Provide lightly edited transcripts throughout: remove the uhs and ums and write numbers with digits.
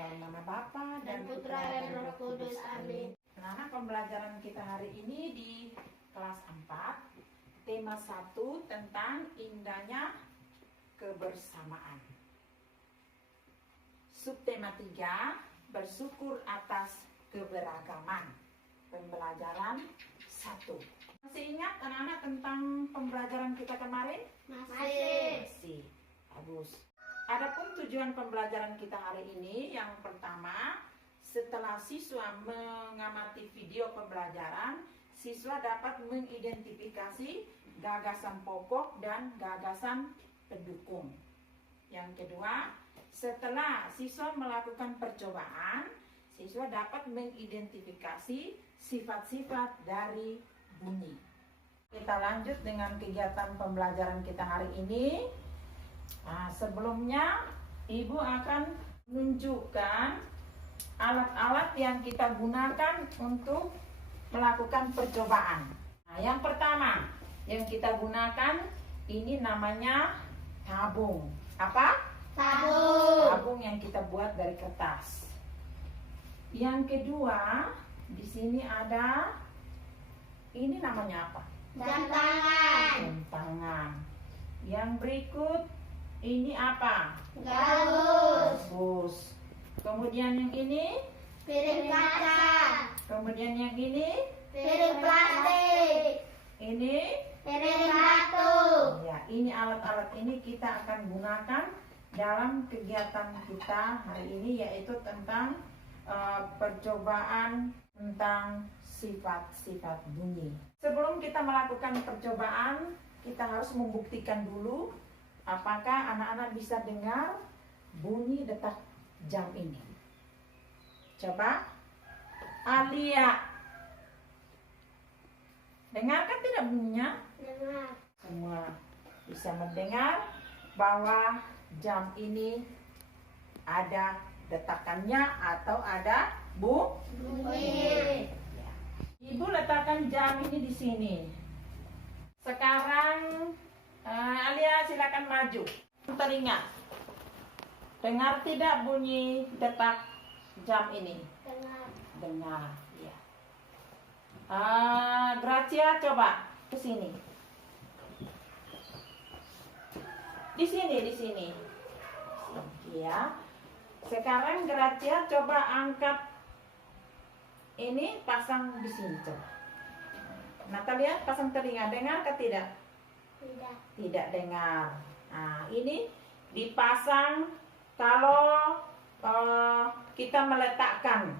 Dalam nama Bapa dan Putra dan Roh Kudus. Amin. Anak-anak, pembelajaran kita hari ini di kelas 4, tema 1 tentang indahnya kebersamaan. Subtema 3, bersyukur atas keberagaman. Pembelajaran 1. Masih ingat anak-anak tentang pembelajaran kita kemarin? Masih. Bagus. Adapun tujuan pembelajaran kita hari ini, yang pertama, setelah siswa mengamati video pembelajaran, siswa dapat mengidentifikasi gagasan pokok dan gagasan pendukung. Yang kedua, setelah siswa melakukan percobaan, siswa dapat mengidentifikasi sifat-sifat dari bunyi. Kita lanjut dengan kegiatan pembelajaran kita hari ini. Nah, sebelumnya Ibu akan menunjukkan alat-alat yang kita gunakan untuk melakukan percobaan. Nah, yang pertama yang kita gunakan ini namanya tabung. Apa? Tabung. Tabung yang kita buat dari kertas. Yang kedua, di sini ada, ini namanya apa? Jam tangan. Jam tangan. Yang berikut ini apa? Gabus. Kemudian yang ini? Piring kaca. Kemudian yang ini? Piring plastik. Ini? Piring batu. Ya, ini alat-alat ini kita akan gunakan dalam kegiatan kita hari ini, yaitu tentang percobaan tentang sifat-sifat bunyi. Sebelum kita melakukan percobaan, kita harus membuktikan dulu apakah anak-anak bisa dengar bunyi detak jam ini. Coba Alia, dengarkan tidak bunyinya? Dengar. Semua bisa mendengar bahwa jam ini ada detakannya atau ada bunyi. Ya. Ibu letakkan jam ini di sini. Sekarang Alia silakan maju. Telinga. Dengar tidak bunyi detak jam ini? Dengar. Dengar, ya. Gracia coba ke sini. Di sini. Ya. Sekarang Gracia coba angkat ini, pasang di sini coba. Natalia pasang telinga, dengar ke tidak? Tidak. Tidak dengar. Nah, ini dipasang kalau kita meletakkan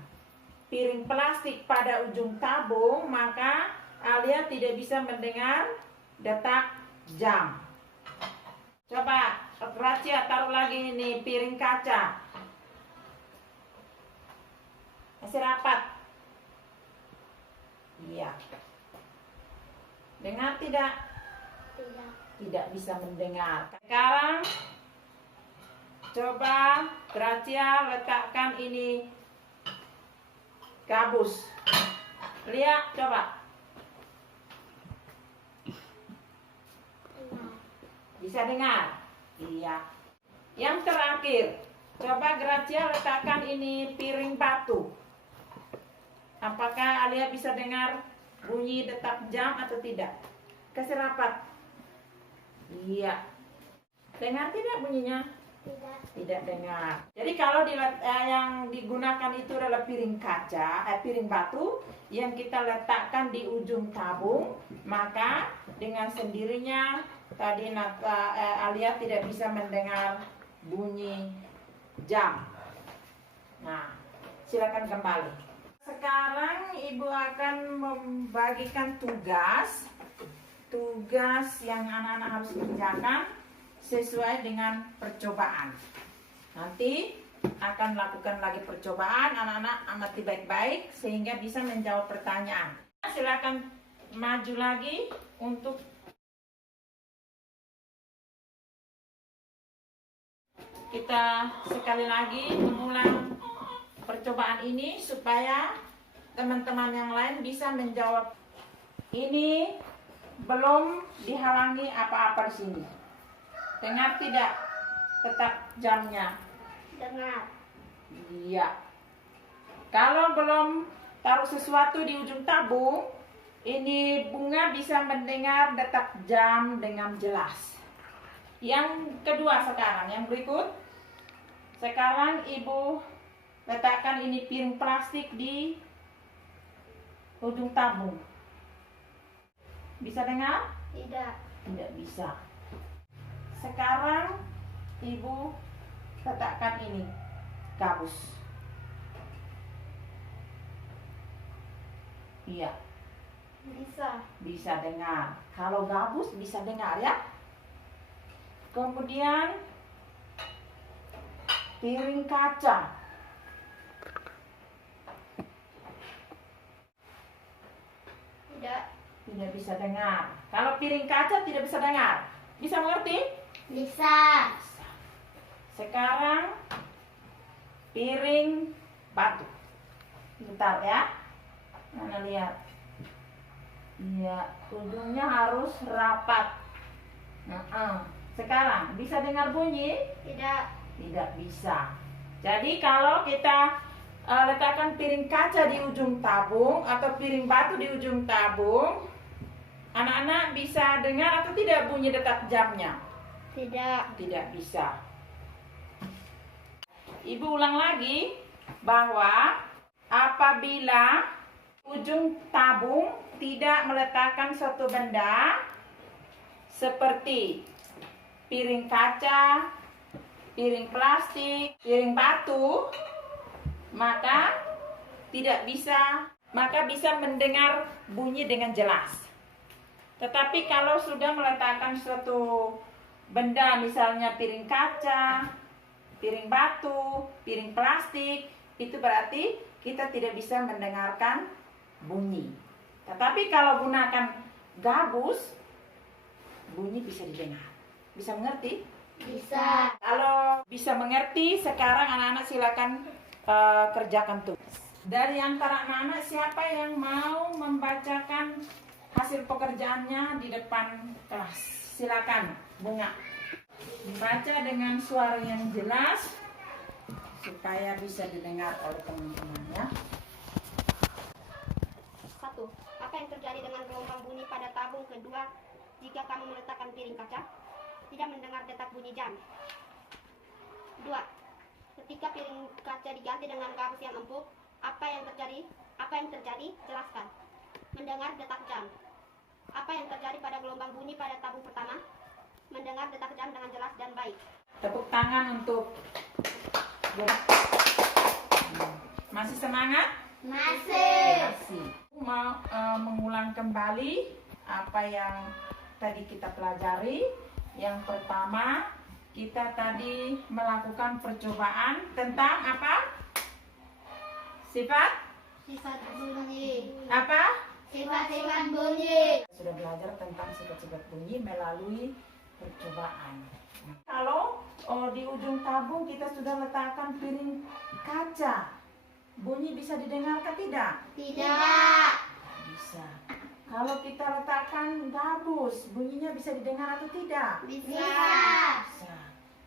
piring plastik pada ujung tabung, maka Alia tidak bisa mendengar detak jam. Coba Gracia taruh lagi ini piring kaca. Masih rapat. Iya. Dengar tidak? Tidak. Tidak bisa mendengar. Sekarang coba Gracia letakkan ini gabus. Lihat coba. Dengar. Bisa dengar? Iya. Yang terakhir, coba Gracia letakkan ini piring batu. Apakah Alia bisa dengar bunyi detak jam atau tidak? Kasih rapat. Iya. Dengar tidak bunyinya? Tidak. Tidak dengar. Jadi kalau yang digunakan itu adalah piring kaca, piring batu yang kita letakkan di ujung tabung, maka dengan sendirinya tadi Alia tidak bisa mendengar bunyi jam. Nah, silakan kembali. Sekarang Ibu akan membagikan tugas yang anak-anak harus kerjakan sesuai dengan percobaan. Nanti akan lakukan lagi percobaan, anak-anak amati baik-baik sehingga bisa menjawab pertanyaan. Silakan maju lagi untuk kita sekali lagi mengulang percobaan ini supaya teman-teman yang lain bisa menjawab. Ini belum dihalangi apa-apa di sini. Dengar tidak detak jamnya? Dengar. Iya. Kalau belum taruh sesuatu di ujung tabung, ini bunga bisa mendengar detak jam dengan jelas. Yang kedua sekarang, yang berikut. Sekarang ibu letakkan ini piring plastik di ujung tabung. Bisa dengar? Tidak. Tidak bisa. Sekarang ibu letakkan ini gabus. Iya, Bisa. bisa dengar. Kalau gabus bisa dengar ya. Kemudian piring kaca. Tidak. Tidak bisa dengar. Kalau piring kaca tidak bisa dengar. Bisa mengerti? Bisa. Sekarang piring batu. Bentar ya. Mana lihat. Iya, ujungnya harus rapat. Sekarang bisa dengar bunyi? Tidak. Tidak bisa. Jadi kalau kita letakkan piring kaca di ujung tabung atau piring batu di ujung tabung, anak-anak bisa dengar atau tidak bunyi detak jamnya? Tidak. Tidak bisa. Ibu ulang lagi bahwa apabila ujung tabung tidak meletakkan suatu benda seperti piring kaca, piring plastik, piring batu, maka bisa mendengar bunyi dengan jelas. Tetapi kalau sudah meletakkan suatu benda, misalnya piring kaca, piring batu, piring plastik, itu berarti kita tidak bisa mendengarkan bunyi. Tetapi kalau gunakan gabus, bunyi bisa didengar. Bisa mengerti? Bisa. Kalau bisa mengerti, sekarang anak-anak silakan kerjakan tugas. Dari antara anak-anak siapa yang mau membacakan hasil pekerjaannya di depan kelas? Silakan, Bunga. Baca dengan suara yang jelas supaya bisa didengar oleh teman-teman ya. 1. Apa yang terjadi dengan gelombang bunyi pada tabung? Kedua, jika kamu meletakkan piring kaca, tidak mendengar detak bunyi jam. 2. Ketika piring kaca diganti dengan gabus yang empuk, apa yang terjadi? Jelaskan. Mendengar detak jam. Apa yang terjadi pada gelombang bunyi pada tabung pertama? Mendengar detak jam dengan jelas dan baik. Tepuk tangan untuk Bunga. Masih semangat? Masih. Masih. Mau mengulang kembali apa yang tadi kita pelajari. Yang pertama, kita tadi melakukan percobaan tentang apa? Sifat bunyi. apa? Sifat-sifat bunyi. Sudah belajar tentang sifat-sifat bunyi melalui percobaan. Kalau di ujung tabung kita sudah letakkan piring kaca, bunyi bisa didengarkan tidak? Tidak. Bisa. Kalau kita letakkan gabus, bunyinya bisa didengar atau tidak? Bisa. Bisa.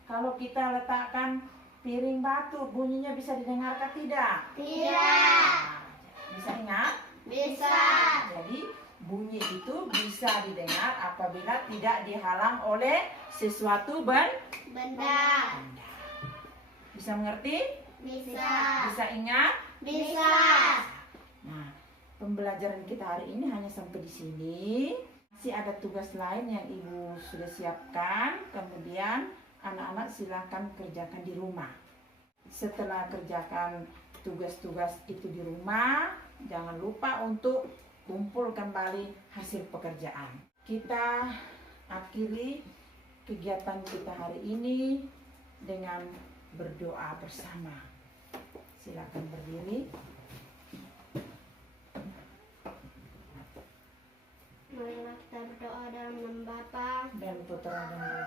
Kalau kita letakkan piring batu, bunyinya bisa didengarkan tidak? Tidak. Bisa ingat? Bisa. Jadi bunyi itu bisa didengar apabila tidak dihalang oleh sesuatu Benda. Bisa mengerti? Bisa. Bisa ingat? Bisa. Nah, pembelajaran kita hari ini hanya sampai di sini. Masih ada tugas lain yang Ibu sudah siapkan. Kemudian anak-anak silakan kerjakan di rumah. Setelah kerjakan tugas-tugas itu di rumah, jangan lupa untuk kumpul kembali hasil pekerjaan. Kita akhiri kegiatan kita hari ini dengan berdoa bersama. Silakan berdiri. Marilah kita berdoa dalam nama Bapa Dan Putra dan Roh